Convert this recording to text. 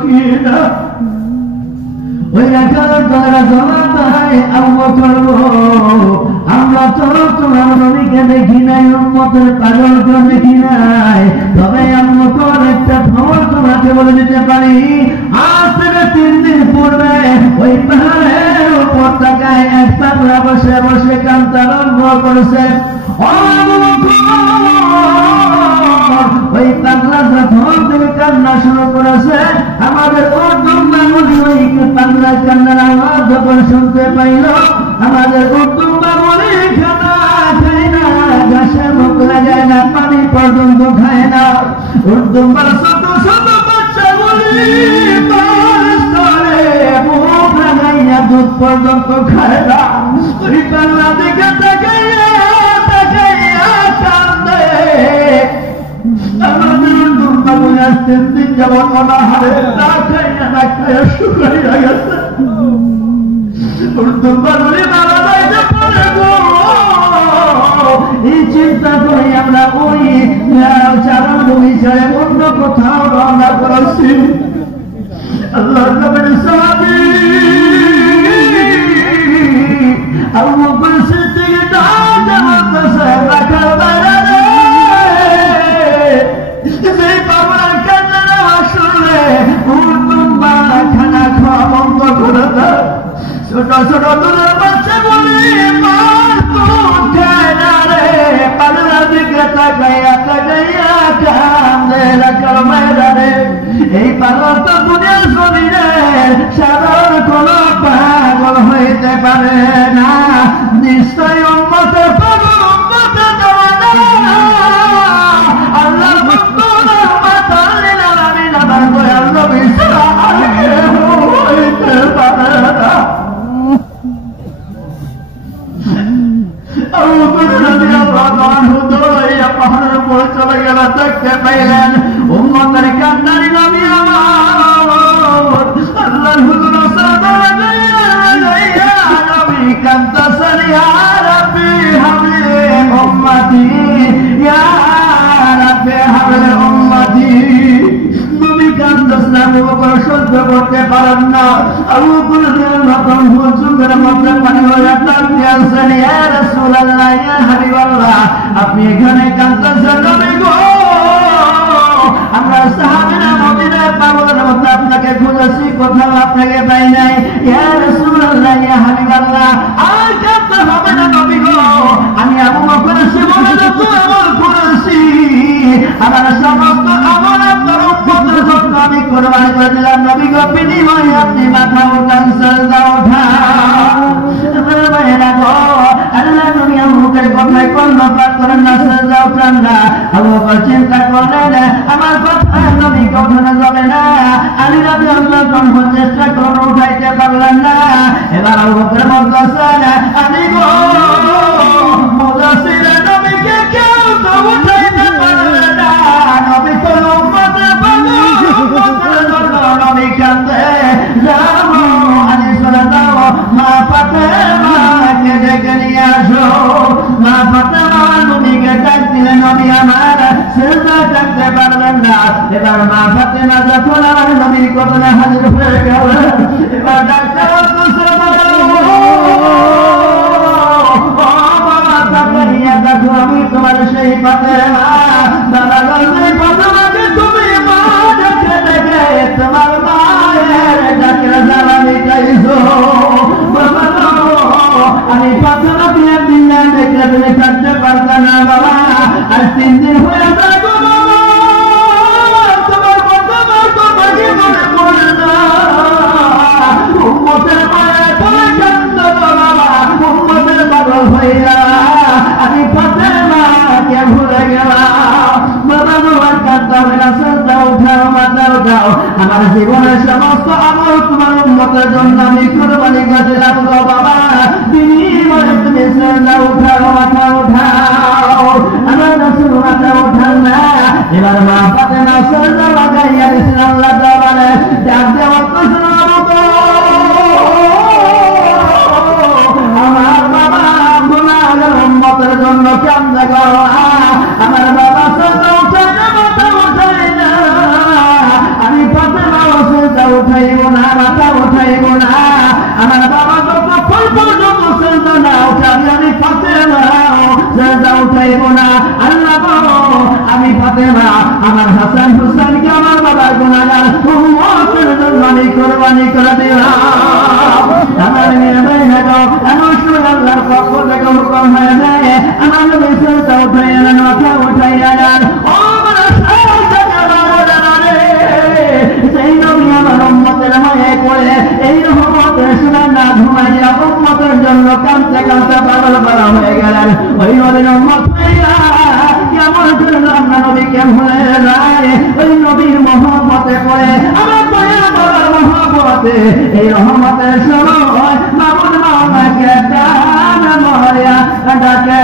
কিনা ওই রাখার দ্বারা জমাতায় আল্লাহ করবো আমরা তো তোমার নবীকে দেখি নাই উম্মতের পাগলকে দেখি নাই তবে আল্লাহ তোর একটা খবর তোমাকে বলে দিতে পারি আজ থেকে 3 দিন পূর্বে ওই পাহাড়ের উপর তাকায় এক পাগলা বসে বসে কান্না আরম্ভ করেছে ওই পাগলা যখন থেকে কান্না শুরু করেছে আমাদের উর্দুম্বাগুলি ওই পাগলা কান্নার আওয়াজ যখন শুনতে পাইল আমাদের উর্দুম্বাগুলি খানা খায় না ঘাসের মুখ লাগায় না পানি পর্যন্ত খায় না উর্দুম্বার ছোট ছোট বাচ্চাগুলি মুখ লাগাইয়া দুধ পর্যন্ত খায় না ওই পাগলা দিকে তাকাইয়া তাকাইয়া কান্দে আমাদের উর্দুম্বাগুলি আজ 3 দিন যাবত অনাহারে না খাইয়া না খাইয়া শুকাইয়া গেছে উর্দুম্বাগুলি মারা যাইতে পারে গো এই চিন্তা করে আমরা ওই চারণভূমি ছেড়ে অন্য কোথাও রওনা করেছি আল্লাহ নবীর সাহাবী আবু বকর সিদ্দিক দাঁড়াতেছে রাখার বাইরে যেই বাবার কান্নার আওয়াজ শুনলে উর্দুম্বা খানা খাওয়া বন্ধ করে দেয় ছোট ছোট দুধের বাচ্চা বলি মার তো খায় না রে পাগলা দিকে তাকাইয়া তাকাইয়া কান্দে রাখার ময়দানে এই পাগল তো দুনিয়ার শরীরে সাধারণ কোন পাগল হইতে পারে না নিশ্চয় উম্মতের পাগল উম্মতে দেওয়া না আল্লাহর ভক্ত রহমাতুল লিল আলামিন আমার দয়াল নবী সাল্লাল্লাহু হইতে পারে না আবু বকর রাদিয়াল্লাহু আনহু দৌড়াইয়া পাহাড়ের উপর চলে গেল দেখতে পাইলেন উম্মতের কান্নারি নবী আমার আল্লাহর হুজুর সাল্লাল্লাহু নবী কান্দাছেন ইয়া রাব্বি হাবলি উম্মতি ইয়া রাব্বি হাবলি উম্মতি নবী কান্দাছেন আবু বকর সহ্য করতে পারেন না আবু বকর রাদিয়াল্লাহু আনহু চোখের মধ্যে পানি হয়ে কাঁদতেছেন ইয়া রাসূলুল্লাহ ইয়া হাবিবাল্লাহ আপনি এখানে কাঁদতেছেন নবী গো আমরা সাহাবীরা মদিনার পাগলের মতো আপনাকে খুঁজেছি কোথাও আপনাকে পাই নাই ইয়া রাসূলুল্লাহ ইয়া হাবিবাল্লাহ আর কাঁদতে হবে না নবী গো আমি আবু বকর জীবনে যত আমল করেছি আমার সমস্ত আমল আপনার উম্মতের জন্য আমি কুরবানি করে দিলাম নবী গো বিনিময়ে আপনি মাথা উঠান সাজদা উঠান মেয়েরা গো আল্লাহ নবী আবু বকরের কথায় কর্ণপাত করেন না সাজদা উঠান না আবু বকর চিন্তা করলেন আমার কথা নবী কখনো যাবে না আলী রাদিয়াল্লাহু আনহু চেষ্টা করে উঠাইতে পারলেন না এবার আবু বকর বলতেছেন আলী গো মুজাসসির নবীকে কেউ তো উঠাইতে পারবে না নবী তো উম্মতের পাগল উম্মতের জন্য নবী কাঁদে যাও আলী চলে যাও মা ফাতেমাকে ডেকে নিয়ে আসো মা ফাতেমা নবীকে ডাক দিলেন নবী আমার সিজদা করতে পারবেন না এবার মা ফাতেমা যখন আমার নবীর কবরে হাজির হয়ে গেল এবার ডাক্তার আমি তোমার সেই ফাতেমা দাদা গল্পে ফাতেমাকে তুমি মা ডেকে ডেকে তোমার মায়ের ডাকের জ্বালানি চাইছো আমি ফাতেমাকে একদিন না দেখলে তুমি থাকতে পারতে না বাবা আর 3 দিন হয়ে যায় গো তোমার ফাতেমার কথা কি মনে পড়ে না উম্মতের মায়ের পরে কান্দো বাবা উম্মতের পাগল হইয়া আমি ফাতেমাকে ভুলে গেলাম বাবা তোমার কান্দা হবে না সাজদা উঠাও মাথা উঠাও আমার জীবনের সমস্ত আমল তোমার উম্মতের জন্য আমি কুরবানি করেছিলাম গো বাবা বিনিময়ে তুমি সাজদা উঠাও মাথা উঠাও আমার রাসূল মাথা উঠান না এবার মা ফাতেমা সাজদা লাগাইয়া দিলেন আল্লাহ দরবারে ডাক দেওয়া আমার বাবা গুনাহগার উম্মতের জন্য কান্দে গো আমার বাবা সাজদা উঠায় না মাথা উঠায় না আমি ফাতেমা আমার বাবা যতক্ষণ পর্যন্ত সেজদা না উঠাবি আমি ফাতেমা সেজদা উঠাইব না। আল্লাহ গো আমি ফাতেমা আমার হাসান হুসাইনকে আমার বাবার গুনাহগার উম্মতের জন্য আমি কুরবানি করে দিলাম। আমার মেয়ে গো এমন সময় আল্লাহর পক্ষ থেকে হুকুম হয়ে যায় আমার নবী সেজদা উঠাইয়া নেন, মাথা উঠাইয়া নেন। ও আমার সেই নবী আমার উম্মতের হয়ে পড়ে এই রহমতের সুরা না ঘুমাইয়া উম্মতের জন্য কাঁদতে কাঁদতে পাগল করা হয়ে গেলেন। ওই নবীর উম্মত কেমন করল আমরা নবীকে ভুলে যায়। ওই নবীর মহব্বতে পড়ে আমার দয়া করার মহব্বতে এই রহমতের সময় মামুন মামাকে ডান মরিয়া ডাকে